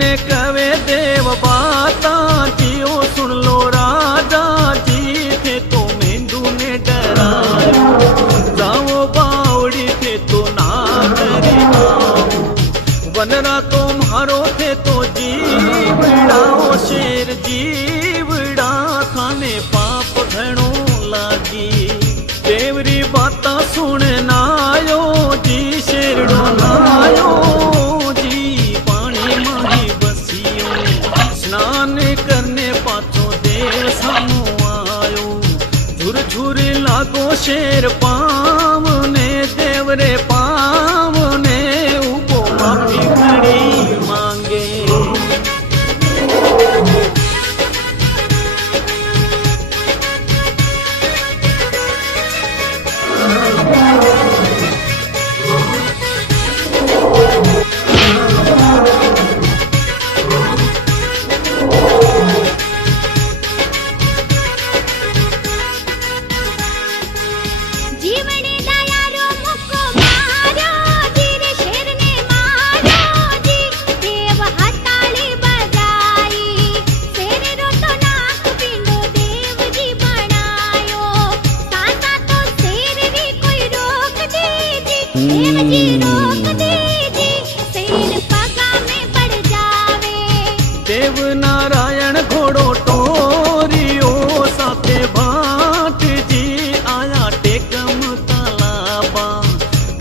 ने कवे देव बाता जियो सुन लो राजा जी थे तो मेंदू ने डरायो जाओ बावड़ी थे तो ना डरे वनरा तुम्हारो थे तो जीवड़ाओ शेर जीवड़ा थाने पाप घणो लागी देवरी बाता सुन नायो जी शेरड़ो नायो जी पानी मारी बसियो स्नान करने पाछो देव सामो आयो झुर झुर लागो शेर पाम ने देवरे पाम ने उबो माफी घड़ी मांगे देव नारायण घोड़ो टोरियो साथे भाट जी आया टेकम तालाबा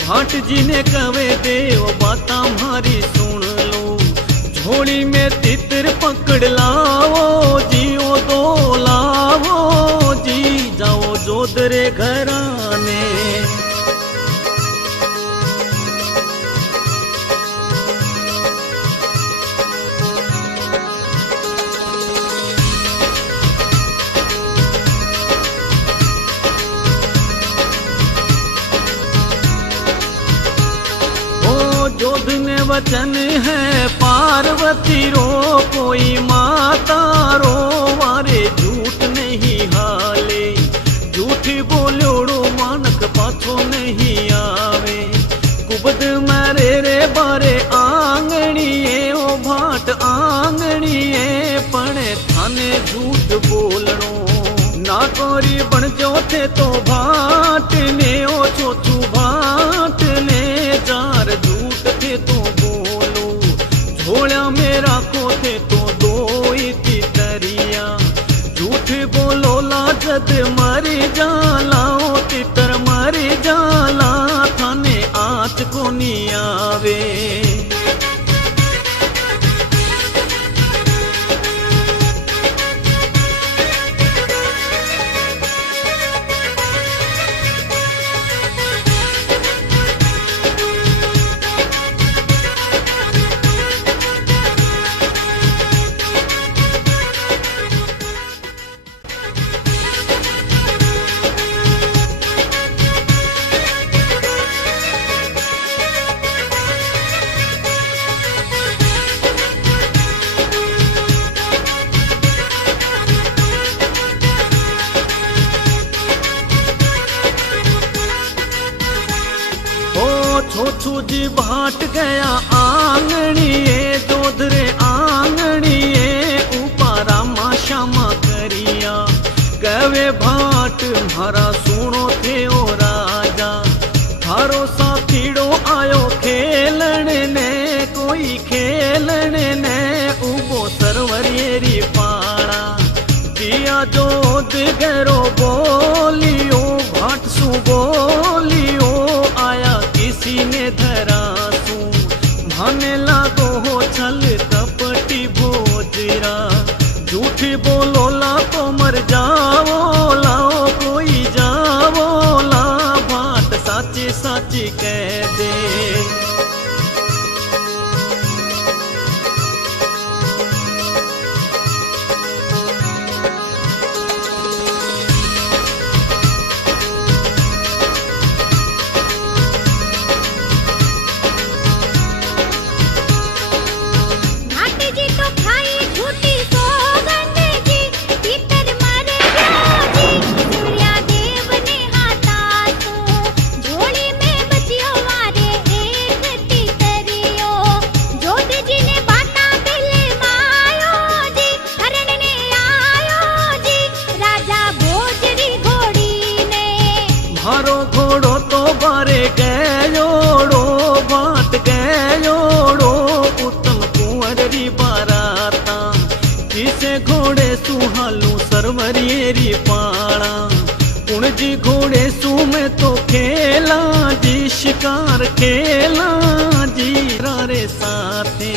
भाट जी ने कवे देव बाता मारी सुन लो झोली में तितर पकड़ लाओ जियो दो लाओ जी जाओ जोधरे घराने जोध ने वचन है पार्वती रो कोई माता रो वारे झूठ नहीं हाले झूठी बोलोड़ो मानक पाछो नहीं आवे कुबद मारे रे बारे आंगणीए ओ भाट आंगणीए पणे थाने झूठ बोलणो ना कोरी बन जो थे तो भाट ने ओ छोटू भाट ने जार झूठ थे तो बोलो झोला मेरा को थे तो दो इति तरिया झूठ बोलो लाजद मरी जाला ओ तितर मरी जाला थाने आँच को नी आवे छोछू जी भाट गया आंगणीए जोधरे आंगणीए उपारा माँ श्यामा करिया कवे भाट मारा सुनो थे ओ राजा थारो साथीड़ो आयो खेलने ने कोई खेलने ने उबो सरवरियरी पाड़ा दिया जोध गरो बोलियो भाट सु बोलियो आया किसी ने धरा तू भाने लागो हो छल कपटी भोजरा झूठ बोलो ला तो मर जाओ लाओ कोई जाओ ला बात साची साची कह दे जी तो खाई झूठी सौगंध जी भीतर मारे गयोड़ो बाट गयोड़ो उत्तम कुंवर री बाराता किसे घोड़े सुहालू सरवरियेरी पाड़ा कुण जी घोड़े सू में तो खेला जी शिकार खेला जी रे साथे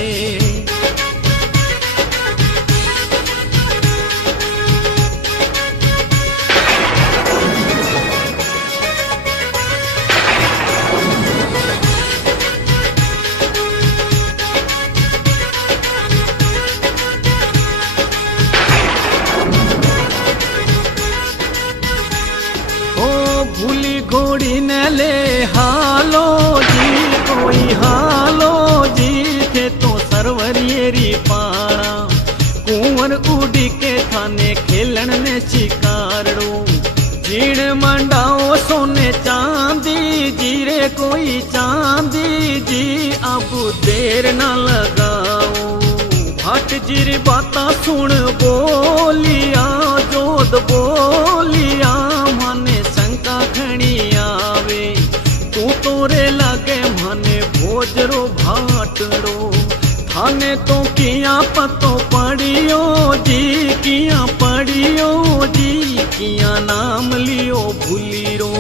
भूली घोड़ी ने ले हालो जी कोई हालो जी थे तो सरवरियेरी पाड़ा कुंवर उड़ी के थाने खेलन ने शिकारड़ो जीण मंडाओ सोने चांदी जी रे कोई चांदी जी अब देर न लगाओ हट जीर बाता सुन बोलिया जोद बोलिया माने शंका घणी आवे तू तोरे लागे माने भोजरो भाटड़ो थाने तो किया पतो पड़ियो जी किया पड़ियो जी किया नाम लियो भूलिरो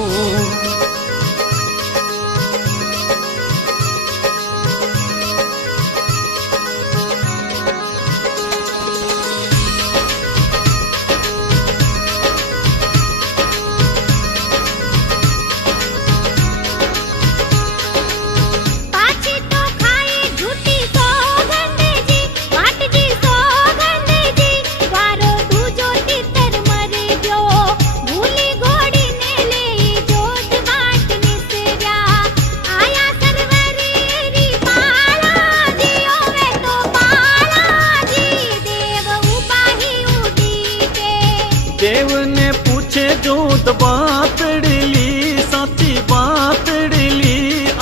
देव ने पूछे जोत बातड़ली साची बातड़ली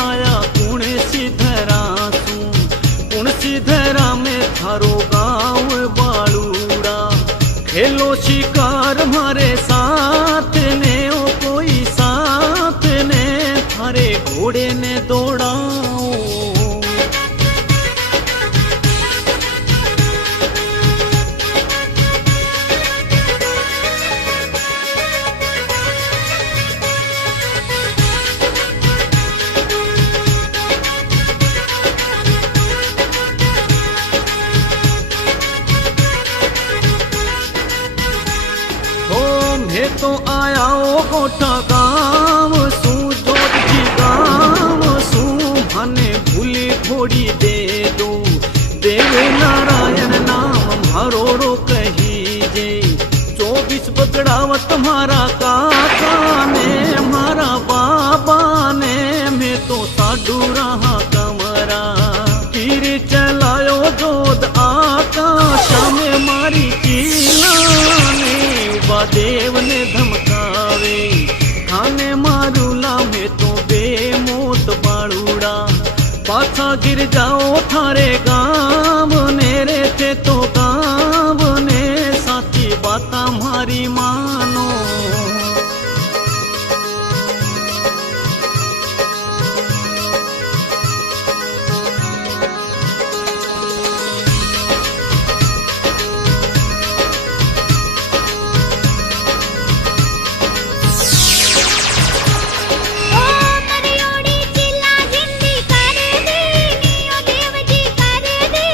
आया कुण सिधरा तू कुण सिधरा में थारो गाँव बालूड़ा खेलो शिकार मारे साथ ने ओ कोई साथ ने थारे घोड़े ने दौड़ाओ मैं तो आया ओ गोठा गाँव सू जोत जी गाँव सू माने भूली घोड़ी दे दो देव नारायण नाम मारो रो कही जे 24 बगड़ावत मारा काका ने मारा बाबा ने मैं तो साडू रहा कमरा तीर चलायो जोत आकाश में मारी चीला ने देव ने धमकावे खाने मारूला में तो बेमोत बाड़ूड़ा पाछा गिर जाओ थारे गाँव ने रे थे तो गाँव ने साची बात हमारी मानो ओ मरियोड़ी चिल्ला जिंदी कर दी नियो देव जी कर दी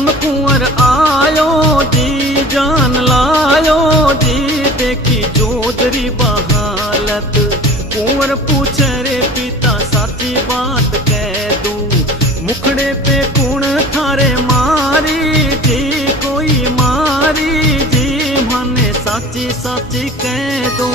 यकदम कुंवर आयो जी, जान लायो जी, देखी जोधरी बहालत। कुंवर पूछे रे पिता साची बात कह दूं, मुखड़े पे कुण थारे मारी जी, कोई मारी जी, मने साची साची कह दूं।